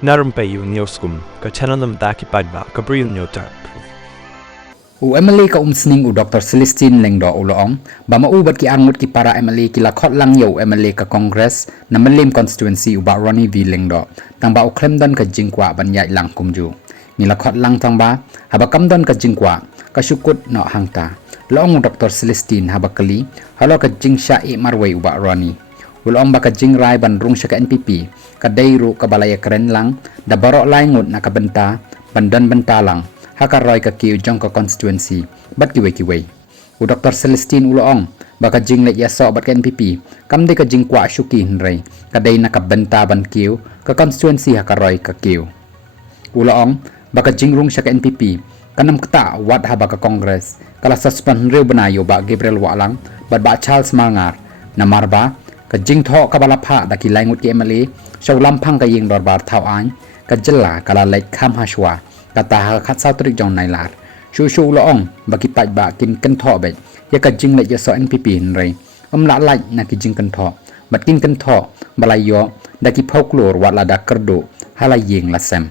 narum payu nioskum ka chananam daki padba ka bril nyotar. Emily ka sning Dr. Celestine Lengdo uloong ba maubat ki angut ki para Emily ki lakot lang yo Emily ka Congress na Malim constituency ba Ronnie V Lengdo tang ba uklemdan ka jingkwa banyai lang kumju ni lakot lang tang ba haba kamdan ka jingkwa ka syukut no hangta loong Dr. Celestine haba kali halo ka jingsha i marway ba Ronnie uloong ba ka jingrai ban rung sya ka NPP ka dairu ka balaya keren lang da barok laingut na ka benta bandan bentalang hakaroy ka kiu jong ka constituency bat kiwe Dr. Celestine uloong baka jing let yaso bat ka NPP kamde ka jing kwa syuki hinray kaday nakabenta ban kiu ka constituency hakaroy ka kiu uloong baka jing rung siya ka NPP kanam kta wat haba ka Congress kala suspan rew banayo ba Gabriel Walang bat ba Charles Malngar na marba ka jing tho ka balapha da ki laingut ki MLA shaw lampang ka ying dorbar thau an ka jella kala lek kham hashwa kata ha khat sa trik jong nailar shu loong baki taj ba kin kan tho be ya ka jing le ya so NPP nrei la lai na ki jing kan tho bat kin kan tho balai yo da ki folklore wat la da kerdo hala ying la sem